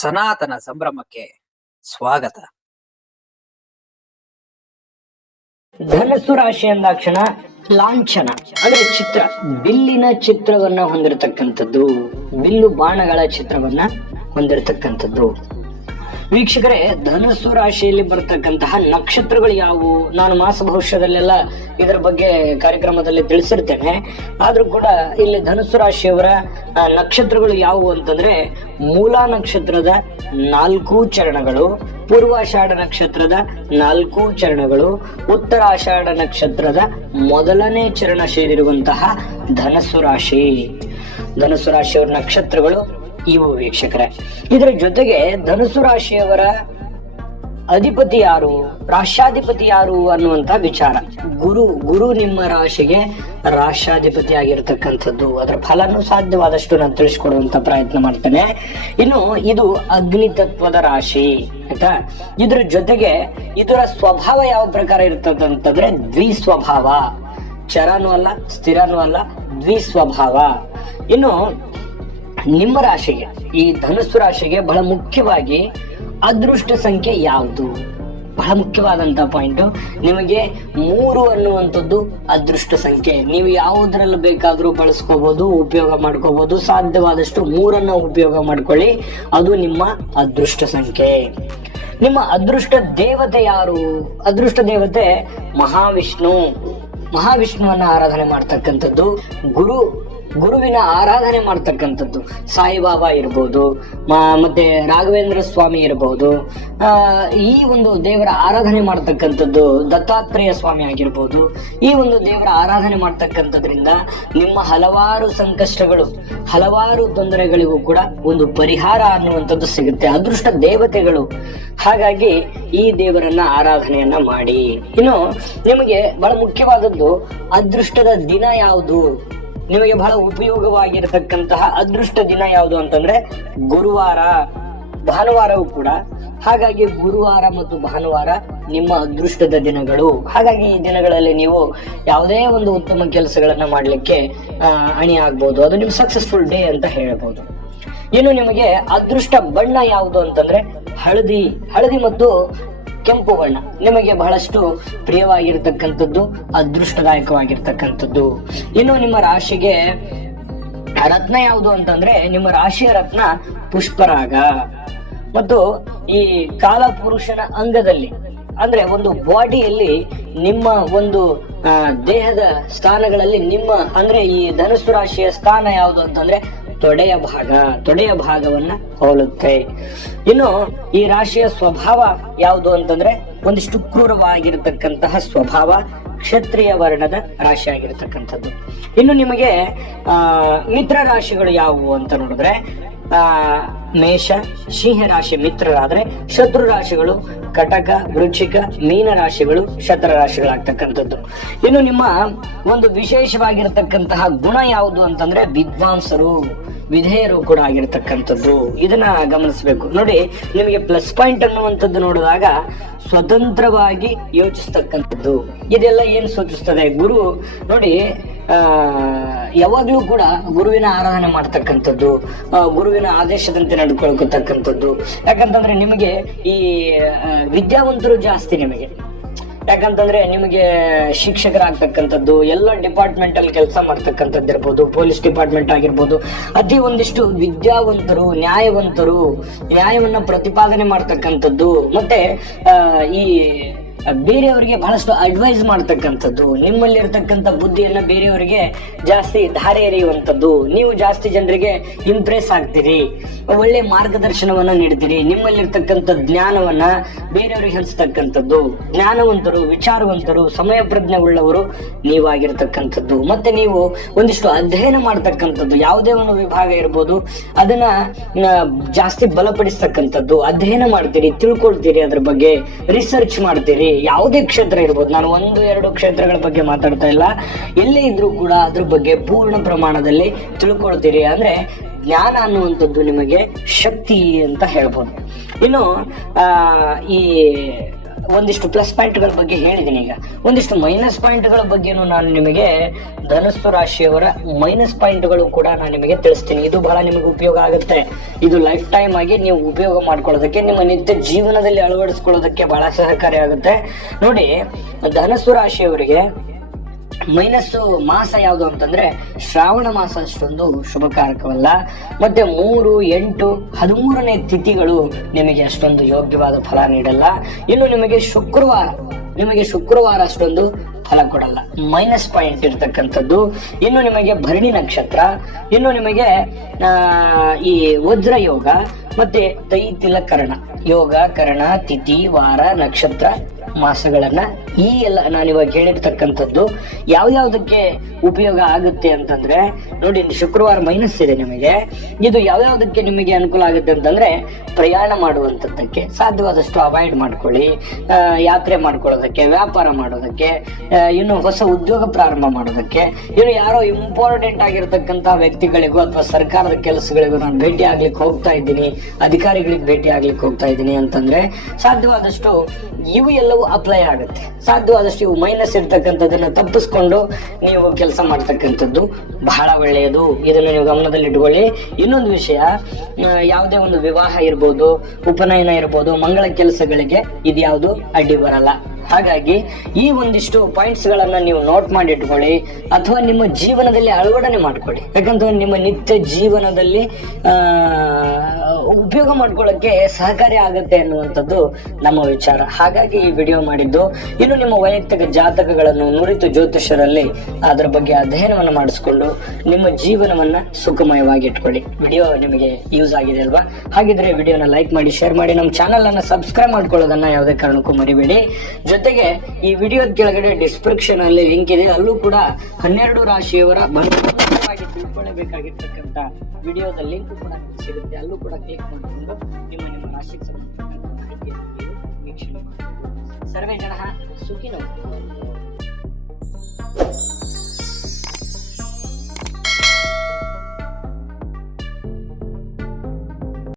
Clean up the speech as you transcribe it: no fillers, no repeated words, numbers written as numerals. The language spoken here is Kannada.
ಸನಾತನ ಸಂಭ್ರಮಕ್ಕೆ ಸ್ವಾಗತ. ಧನಸ್ಸು ರಾಶಿ ಅಂದಾಕ್ಷಣ ಲಾಂಛನ ಅಂದ್ರೆ ಚಿತ್ರ, ಬಿಲ್ಲಿನ ಚಿತ್ರವನ್ನ ಹೊಂದಿರತಕ್ಕಂಥದ್ದು, ಬಿಲ್ಲು ಬಾಣಗಳ ಚಿತ್ರವನ್ನ ಹೊಂದಿರತಕ್ಕಂಥದ್ದು. ವೀಕ್ಷಕರೇ, ಧನಸ್ಸು ರಾಶಿಯಲ್ಲಿ ಬರ್ತಕ್ಕಂತಹ ನಕ್ಷತ್ರಗಳು ಯಾವುವು? ನಾನು ಮಾಸ ಭವಿಷ್ಯದಲ್ಲೆಲ್ಲ ಇದರ ಬಗ್ಗೆ ಕಾರ್ಯಕ್ರಮದಲ್ಲಿ ತಿಳಿಸಿರ್ತೇನೆ. ಆದ್ರೂ ಕೂಡ ಇಲ್ಲಿ ಧನಸ್ಸು ರಾಶಿಯವರ ನಕ್ಷತ್ರಗಳು ಯಾವುವು ಅಂತಂದ್ರೆ, ಮೂಲಾ ನಕ್ಷತ್ರದ 4 ಚರಣಗಳು, ಪೂರ್ವಾಷಾಢ ನಕ್ಷತ್ರದ 4 ಚರಣಗಳು, ಉತ್ತರಾಷಾಢ ನಕ್ಷತ್ರದ 1ನೇ ಚರಣ ಸೇರಿರುವಂತಹ ಧನಸ್ಸು ರಾಶಿ. ಧನಸ್ಸು ರಾಶಿಯವರ ನಕ್ಷತ್ರಗಳು ಇವು ವೀಕ್ಷಕರೇ. ಇದರ ಜೊತೆಗೆ ಧನಸ್ಸು ರಾಶಿಯವರ ಅಧಿಪತಿ ಯಾರು, ರಾಷ್ಟ್ರಾಧಿಪತಿ ಯಾರು ಅನ್ನುವಂತ ವಿಚಾರ. ಗುರು ನಿಮ್ಮ ರಾಶಿಗೆ ರಾಷ್ಟ್ರಾಧಿಪತಿ ಆಗಿರತಕ್ಕಂಥದ್ದು. ಅದರ ಫಲನೂ ಸಾಧ್ಯವಾದಷ್ಟು ನಾನು ತಿಳಿಸ್ಕೊಡುವಂತ ಪ್ರಯತ್ನ ಮಾಡ್ತೇನೆ. ಇನ್ನು ಇದು ಅಗ್ನಿ ತತ್ವದ ರಾಶಿ, ಆಯ್ತಾ. ಇದ್ರ ಜೊತೆಗೆ ಇದರ ಸ್ವಭಾವ ಯಾವ ಪ್ರಕಾರ ಇರ್ತದೆ ಅಂತಂದ್ರೆ ದ್ವಿಸ್ವಭಾವ, ಚರನೂ ಅಲ್ಲ ಸ್ಥಿರನೂ ಅಲ್ಲ, ದ್ವಿಸ್ವಭಾವ. ಇನ್ನು ನಿಮ್ಮ ರಾಶಿಗೆ, ಈ ಧನಸ್ಸು ರಾಶಿಗೆ ಬಹಳ ಮುಖ್ಯವಾಗಿ ಅದೃಷ್ಟ ಸಂಖ್ಯೆ ಯಾವುದು? ಬಹಳ ಮುಖ್ಯವಾದಂತ ಪಾಯಿಂಟ್. ನಿಮಗೆ 3 ಅನ್ನುವಂಥದ್ದು ಅದೃಷ್ಟ ಸಂಖ್ಯೆ. ನೀವು ಯಾವುದ್ರಲ್ಲಿ ಬೇಕಾದ್ರೂ ಬಳಸ್ಕೋಬಹುದು, ಉಪಯೋಗ ಮಾಡ್ಕೋಬಹುದು. ಸಾಧ್ಯವಾದಷ್ಟು 3 ಉಪಯೋಗ ಮಾಡ್ಕೊಳ್ಳಿ, ಅದು ನಿಮ್ಮ ಅದೃಷ್ಟ ಸಂಖ್ಯೆ. ನಿಮ್ಮ ಅದೃಷ್ಟ ದೇವತೆ ಯಾರು? ಅದೃಷ್ಟ ದೇವತೆ ಮಹಾವಿಷ್ಣು. ಮಹಾವಿಷ್ಣುವನ್ನ ಆರಾಧನೆ ಮಾಡ್ತಕ್ಕಂಥದ್ದು. ಗುರುವಿನ ಆರಾಧನೆ ಮಾಡ್ತಕ್ಕಂಥದ್ದು. ಸಾಯಿಬಾಬಾ ಇರ್ಬೋದು, ಮತ್ತೆ ರಾಘವೇಂದ್ರ ಸ್ವಾಮಿ ಇರಬಹುದು. ಈ ಒಂದು ದೇವರ ಆರಾಧನೆ ಮಾಡ್ತಕ್ಕಂಥದ್ದು. ದತ್ತಾತ್ರೇಯ ಸ್ವಾಮಿ ಆಗಿರ್ಬೋದು. ಈ ಒಂದು ದೇವರ ಆರಾಧನೆ ಮಾಡ್ತಕ್ಕಂಥದ್ರಿಂದ ನಿಮ್ಮ ಹಲವಾರು ಸಂಕಷ್ಟಗಳು, ಹಲವಾರು ತೊಂದರೆಗಳಿಗೂ ಕೂಡ ಒಂದು ಪರಿಹಾರ ಅನ್ನುವಂಥದ್ದು ಸಿಗುತ್ತೆ. ಅದೃಷ್ಟ ದೇವತೆಗಳು. ಹಾಗಾಗಿ ಈ ದೇವರನ್ನ ಆರಾಧನೆಯನ್ನ ಮಾಡಿ. ಇನ್ನು ನಿಮಗೆ ಬಹಳ ಮುಖ್ಯವಾದದ್ದು ಅದೃಷ್ಟದ ದಿನ ಯಾವುದು? ನಿಮಗೆ ಬಹಳ ಉಪಯೋಗವಾಗಿರತಕ್ಕಂತಹ ಅದೃಷ್ಟ ದಿನ ಯಾವುದು ಅಂತಂದ್ರೆ ಗುರುವಾರ, ಭಾನುವಾರವೂ ಕೂಡ. ಹಾಗಾಗಿ ಗುರುವಾರ ಮತ್ತು ಭಾನುವಾರ ನಿಮ್ಮ ಅದೃಷ್ಟದ ದಿನಗಳು. ಹಾಗಾಗಿ ಈ ದಿನಗಳಲ್ಲಿ ನೀವು ಯಾವುದೇ ಒಂದು ಉತ್ತಮ ಕೆಲಸಗಳನ್ನ ಮಾಡ್ಲಿಕ್ಕೆ ಅಣಿ ಆಗ್ಬೋದು. ಅದು ನಿಮ್ ಸಕ್ಸಸ್ಫುಲ್ ಡೇ ಅಂತ ಹೇಳ್ಬೋದು. ಇನ್ನು ನಿಮಗೆ ಅದೃಷ್ಟ ಬಣ್ಣ ಯಾವುದು ಅಂತಂದ್ರೆ ಹಳದಿ ಮತ್ತು ಕೆಂಪು ಬಣ್ಣ ನಿಮಗೆ ಬಹಳಷ್ಟು ಪ್ರಿಯವಾಗಿರ್ತಕ್ಕಂಥದ್ದು, ಅದೃಷ್ಟದಾಯಕವಾಗಿರ್ತಕ್ಕಂಥದ್ದು. ಇನ್ನು ನಿಮ್ಮ ರಾಶಿಗೆ ರತ್ನ ಯಾವುದು ಅಂತಂದ್ರೆ, ನಿಮ್ಮ ರಾಶಿಯ ರತ್ನ ಪುಷ್ಪರಾಗ. ಮತ್ತು ಈ ಕಾಲಪುರುಷನ ಅಂಗದಲ್ಲಿ ಅಂದ್ರೆ ಒಂದು ಬಾಡಿಯಲ್ಲಿ ನಿಮ್ಮ ಒಂದು ದೇಹದ ಸ್ಥಾನಗಳಲ್ಲಿ ನಿಮ್ಮ ಅಂದ್ರೆ ಈ ಧನುಸ್ಸು ರಾಶಿಯ ಸ್ಥಾನ ಯಾವುದು ಅಂತಂದ್ರೆ ತೊಡೆಯ ಭಾಗವನ್ನ ಹೋಲುತ್ತೆ. ಇನ್ನು ಈ ರಾಶಿಯ ಸ್ವಭಾವ ಯಾವುದು ಅಂತಂದ್ರೆ ಒಂದಿಷ್ಟು ಕ್ರೂರವಾಗಿರತಕ್ಕಂತಹ ಸ್ವಭಾವ, ಕ್ಷತ್ರಿಯ ವರ್ಣದ ರಾಶಿ ಆಗಿರತಕ್ಕಂಥದ್ದು. ಇನ್ನು ನಿಮಗೆ ಮಿತ್ರ ರಾಶಿಗಳು ಯಾವುವು ಅಂತ ನೋಡಿದ್ರೆ, ಮೇಷ, ಸಿಂಹ ರಾಶಿ ಮಿತ್ರರಾದ್ರೆ, ಶತ್ರು ರಾಶಿಗಳು ಕಟಕ, ವೃಶ್ಚಿಕ, ಮೀನ ರಾಶಿಗಳು ಶತ್ರು ರಾಶಿಗಳಾಗ್ತಕ್ಕಂಥದ್ದು. ಇನ್ನು ನಿಮ್ಮ ಒಂದು ವಿಶೇಷವಾಗಿರತಕ್ಕಂತಹ ಗುಣ ಯಾವುದು ಅಂತಂದ್ರೆ ವಿದ್ವಾಂಸರು, ವಿಧೇಯರು ಕೂಡ ಆಗಿರ್ತಕ್ಕಂಥದ್ದು. ಇದನ್ನ ಗಮನಿಸಬೇಕು. ನೋಡಿ, ನಿಮಗೆ ಪ್ಲಸ್ ಪಾಯಿಂಟ್ ಅನ್ನುವಂಥದ್ದು ನೋಡಿದಾಗ ಸ್ವತಂತ್ರವಾಗಿ ಯೋಚಿಸ್ತಕ್ಕಂಥದ್ದು. ಇದೆಲ್ಲ ಏನ್ ಸೂಚಿಸ್ತದೆ? ಗುರು ನೋಡಿ, ಯಾವಾಗ್ಲೂ ಕೂಡ ಗುರುವಿನ ಆರಾಧನೆ ಮಾಡ್ತಕ್ಕಂಥದ್ದು, ಗುರುವಿನ ಆದೇಶದಂತೆ ನಡ್ಕೊಳ್ತಕ್ಕಂಥದ್ದು. ಯಾಕಂತಂದ್ರೆ ನಿಮಗೆ ಈ ವಿದ್ಯಾವಂತರು ಜಾಸ್ತಿ ನಿಮಗೆ. ಯಾಕಂತಂದ್ರೆ ನಿಮಗೆ ಶಿಕ್ಷಕರಾಗ್ತಕ್ಕಂಥದ್ದು, ಎಲ್ಲ ಡಿಪಾರ್ಟ್ಮೆಂಟ್ ಅಲ್ಲಿ ಕೆಲಸ ಮಾಡ್ತಕ್ಕಂಥದ್ದು ಇರ್ಬೋದು, ಪೊಲೀಸ್ ಡಿಪಾರ್ಟ್ಮೆಂಟ್ ಆಗಿರ್ಬೋದು. ಅತಿ ಒಂದಿಷ್ಟು ವಿದ್ಯಾವಂತರು, ನ್ಯಾಯವನ್ನ ಪ್ರತಿಪಾದನೆ ಮಾಡ್ತಕ್ಕಂಥದ್ದು. ಮತ್ತೆ ಈ ಬೇರೆಯವರಿಗೆ ಬಹಳಷ್ಟು ಅಡ್ವೈಸ್ ಮಾಡ್ತಕ್ಕಂಥದ್ದು, ನಿಮ್ಮಲ್ಲಿ ಇರ್ತಕ್ಕಂಥ ಬುದ್ಧಿಯನ್ನ ಬೇರೆಯವರಿಗೆ ಜಾಸ್ತಿ ಧಾರೆ ಎರೆಯುವಂಥದ್ದು. ನೀವು ಜಾಸ್ತಿ ಜನರಿಗೆ ಇಂಪ್ರೆಸ್ ಆಗ್ತೀರಿ, ಒಳ್ಳೆ ಮಾರ್ಗದರ್ಶನವನ್ನ ನೀಡ್ತೀರಿ, ನಿಮ್ಮಲ್ಲಿರ್ತಕ್ಕಂಥ ಜ್ಞಾನವನ್ನ ಬೇರೆಯವರಿಗೆ ಹಂಚತಕ್ಕಂಥದ್ದು. ಜ್ಞಾನವಂತರು, ವಿಚಾರವಂತರು, ಸಮಯ ಪ್ರಜ್ಞೆ ಉಳ್ಳವರು ನೀವಾಗಿರ್ತಕ್ಕಂಥದ್ದು. ಮತ್ತೆ ನೀವು ಒಂದಿಷ್ಟು ಅಧ್ಯಯನ ಮಾಡ್ತಕ್ಕಂಥದ್ದು, ಯಾವುದೇ ಒಂದು ವಿಭಾಗ ಇರ್ಬೋದು, ಅದನ್ನ ಜಾಸ್ತಿ ಬಲಪಡಿಸ್ತಕ್ಕಂಥದ್ದು. ಅಧ್ಯಯನ ಮಾಡ್ತೀರಿ, ತಿಳ್ಕೊಳ್ತೀರಿ, ಅದ್ರ ಬಗ್ಗೆ ರಿಸರ್ಚ್ ಮಾಡ್ತೀರಿ. ಯಾವುದೇ ಕ್ಷೇತ್ರ ಇರ್ಬೋದು, ನಾನು 1-2 ಕ್ಷೇತ್ರಗಳ ಬಗ್ಗೆ ಮಾತಾಡ್ತಾ ಇಲ್ಲ. ಎಲ್ಲೇ ಇದ್ರೂ ಕೂಡ ಅದ್ರ ಬಗ್ಗೆ ಪೂರ್ಣ ಪ್ರಮಾಣದಲ್ಲಿ ತಿಳ್ಕೊಳ್ತೀರಿ. ಅಂದ್ರೆ ಜ್ಞಾನ ಅನ್ನುವಂಥದ್ದು ನಿಮಗೆ ಶಕ್ತಿ ಅಂತ ಹೇಳ್ಬೋದು. ಇನ್ನು ಈ ಒಂದಿಷ್ಟು ಪ್ಲಸ್ ಪಾಯಿಂಟ್ಗಳ ಬಗ್ಗೆ ಹೇಳಿದ್ದೀನಿ. ಈಗ ಒಂದಿಷ್ಟು ಮೈನಸ್ ಪಾಯಿಂಟ್ಗಳ ಬಗ್ಗೆನೂ ನಾನು ನಿಮಗೆ ಧನಸ್ಸು ರಾಶಿಯವರ ಮೈನಸ್ ಪಾಯಿಂಟ್ಗಳು ಕೂಡ ನಾನು ನಿಮಗೆ ತಿಳಿಸ್ತೀನಿ. ಇದು ಬಹಳ ನಿಮಗೆ ಉಪಯೋಗ ಆಗುತ್ತೆ. ಇದು ಲೈಫ್ ಟೈಮ್ ಆಗಿ ನೀವು ಉಪಯೋಗ ಮಾಡ್ಕೊಳ್ಳೋದಕ್ಕೆ, ನಿಮ್ಮ ನಿತ್ಯ ಜೀವನದಲ್ಲಿ ಅಳವಡಿಸ್ಕೊಳ್ಳೋದಕ್ಕೆ ಬಹಳ ಸಹಕಾರಿ ಆಗುತ್ತೆ. ನೋಡಿ, ಧನಸ್ಸು ರಾಶಿಯವರಿಗೆ ಮೈನಸ್ಸು ಮಾಸ ಯಾವುದು ಅಂತಂದ್ರೆ ಶ್ರಾವಣ ಮಾಸ ಅಷ್ಟೊಂದು ಶುಭಕಾರಕವಲ್ಲ. ಮತ್ತೆ 3, 8, 13ನೇ ತಿಥಿಗಳು ನಿಮಗೆ ಅಷ್ಟೊಂದು ಯೋಗ್ಯವಾದ ಫಲ ನೀಡಲ್ಲ. ಇನ್ನು ನಿಮಗೆ ಶುಕ್ರವಾರ ಅಷ್ಟೊಂದು ಫಲ ಕೊಡಲ್ಲ, ಮೈನಸ್ ಪಾಯಿಂಟ್ ಇರ್ತಕ್ಕಂಥದ್ದು. ಇನ್ನು ನಿಮಗೆ ಭರಣಿ ನಕ್ಷತ್ರ, ಇನ್ನು ನಿಮಗೆ ಈ ವಜ್ರ ಯೋಗ, ಮತ್ತೆ ತೈತಿಲ ಕರ್ಣ ಯೋಗ, ಕರ್ಣ, ತಿಥಿ, ವಾರ, ನಕ್ಷತ್ರ, ಮಾಸಗಳನ್ನ ಈ ಎಲ್ಲ ನಾನಿವಾಗ ಹೇಳಿರ್ತಕ್ಕಂಥದ್ದು ಯಾವ್ಯಾವ್ದಕ್ಕೆ ಉಪಯೋಗ ಆಗುತ್ತೆ ಅಂತಂದ್ರೆ, ನೋಡಿ ಶುಕ್ರವಾರ ಮೈನಸ್ ಇದೆ ನಿಮಗೆ. ಇದು ಯಾವ್ಯಾವ್ದಕ್ಕೆ ನಿಮಗೆ ಅನುಕೂಲ ಆಗುತ್ತೆ ಅಂತಂದ್ರೆ, ಪ್ರಯಾಣ ಮಾಡುವಂಥದ್ದಕ್ಕೆ ಸಾಧ್ಯವಾದಷ್ಟು ಅವಾಯ್ಡ್ ಮಾಡ್ಕೊಳ್ಳಿ, ಯಾತ್ರೆ ಮಾಡ್ಕೊಳ್ಳೋದಕ್ಕೆ, ವ್ಯಾಪಾರ ಮಾಡೋದಕ್ಕೆ, ಇನ್ನು ಹೊಸ ಉದ್ಯೋಗ ಪ್ರಾರಂಭ ಮಾಡೋದಕ್ಕೆ, ಇನ್ನು ಯಾರೋ ಇಂಪಾರ್ಟೆಂಟ್ ಆಗಿರತಕ್ಕಂಥ ವ್ಯಕ್ತಿಗಳಿಗೂ ಅಥವಾ ಸರ್ಕಾರದ ಕೆಲಸಗಳಿಗೂ ನಾನು ಭೇಟಿ ಆಗ್ಲಿಕ್ಕೆ ಹೋಗ್ತಾ ಇದ್ದೀನಿ, ಅಧಿಕಾರಿಗಳಿಗೆ ಭೇಟಿ ಆಗ್ಲಿಕ್ಕೆ ಹೋಗ್ತಾ ಇದ್ದೀನಿ ಅಂತಂದ್ರೆ ಸಾಧ್ಯವಾದಷ್ಟು ಇವು ಎಲ್ಲವೂ ಅಪ್ಲೈ ಆಗುತ್ತೆ. ಸಾಧ್ಯವಾದಷ್ಟು ಇವು ಮೈನಸ್ ಇರ್ತಕ್ಕಂಥದ್ದನ್ನ ತಪ್ಪಿಸ್ಕೊಂಡು ನೀವು ಕೆಲಸ ಮಾಡ್ತಕ್ಕಂಥದ್ದು ಬಹಳ ಒಳ್ಳೆಯದು. ಇದನ್ನು ನೀವು ಗಮನದಲ್ಲಿ ಇಟ್ಕೊಳ್ಳಿ. ಇನ್ನೊಂದು ವಿಷಯ, ಯಾವುದೇ ಒಂದು ವಿವಾಹ ಇರ್ಬೋದು, ಉಪನಯನ ಇರ್ಬೋದು, ಮಂಗಳ ಕೆಲಸಗಳಿಗೆ ಇದ್ಯಾವುದು ಅಡ್ಡಿ ಬರಲ್ಲ. ಹಾಗಾಗಿ ಈ ಒಂದಿಷ್ಟು ಪಾಯಿಂಟ್ಸ್ ಗಳನ್ನ ನೀವು ನೋಟ್ ಮಾಡಿ ಇಟ್ಕೊಳ್ಳಿ, ಅಥವಾ ನಿಮ್ಮ ಜೀವನದಲ್ಲಿ ಅಳವಡನೆ ಮಾಡ್ಕೊಳ್ಳಿ. ಯಾಕಂದ್ರೆ ನಿಮ್ಮ ನಿತ್ಯ ಜೀವನದಲ್ಲಿ ಉಪಯೋಗ ಮಾಡ್ಕೊಳ್ಳೋಕೆ ಸಹಕಾರಿ ಆಗುತ್ತೆ ಅನ್ನುವಂಥದ್ದು ನಮ್ಮ ವಿಚಾರ. ಹಾಗಾಗಿ ಈ ವಿಡಿಯೋ ಮಾಡಿದ್ದು. ಇನ್ನು ನಿಮ್ಮ ವೈಯಕ್ತಿಕ ಜಾತಕಗಳನ್ನು ನುರಿತು ಜ್ಯೋತಿಷ್ಯರಲ್ಲಿ ಅದರ ಬಗ್ಗೆ ಅಧ್ಯಯನವನ್ನು ಮಾಡಿಸ್ಕೊಂಡು ನಿಮ್ಮ ಜೀವನವನ್ನ ಸುಖಮಯವಾಗಿ ಇಟ್ಕೊಳ್ಳಿ. ವಿಡಿಯೋ ನಿಮಗೆ ಯೂಸ್ ಆಗಿದೆ ಅಲ್ವಾ? ಹಾಗಿದ್ರೆ ವಿಡಿಯೋನ ಲೈಕ್ ಮಾಡಿ, ಶೇರ್ ಮಾಡಿ, ನಮ್ಮ ಚಾನಲ್ ಅನ್ನ ಸಬ್ಸ್ಕ್ರೈಬ್ ಮಾಡ್ಕೊಳ್ಳೋದನ್ನ ಯಾವುದೇ ಕಾರಣಕ್ಕೂ ಮರಿಬೇಡಿ. ಜೊತೆಗೆ ಈ ವಿಡಿಯೋದ ಕೆಳಗಡೆ ಡಿಸ್ಕ್ರಿಪ್ಷನ್ ಅಲ್ಲಿ ಲಿಂಕ್ ಇದೆ, ಅಲ್ಲೂ ಕೂಡ 12 ರಾಶಿಯವರ ಬಂಧವಾಗಿ ತಿಳ್ಕೊಳ್ಳಬೇಕಾಗಿರ್ತಕ್ಕಂಥ ವಿಡಿಯೋದ ಲಿಂಕ್ ಕೂಡ ಸಿಗುತ್ತೆ. ಅಲ್ಲೂ ಕೂಡ ಕ್ಲಿಕ್ ಮಾಡಿಕೊಂಡು ನಿಮ್ಮ ರಾಶಿಗೆ ಸಂಬಂಧಪಟ್ಟಂತ ಮಾಹಿತಿಯನ್ನು ವೀಕ್ಷಣೆ ಮಾಡಬಹುದು. ಸರ್ವೇ ಜನಃ ಸುಖಿನೋ.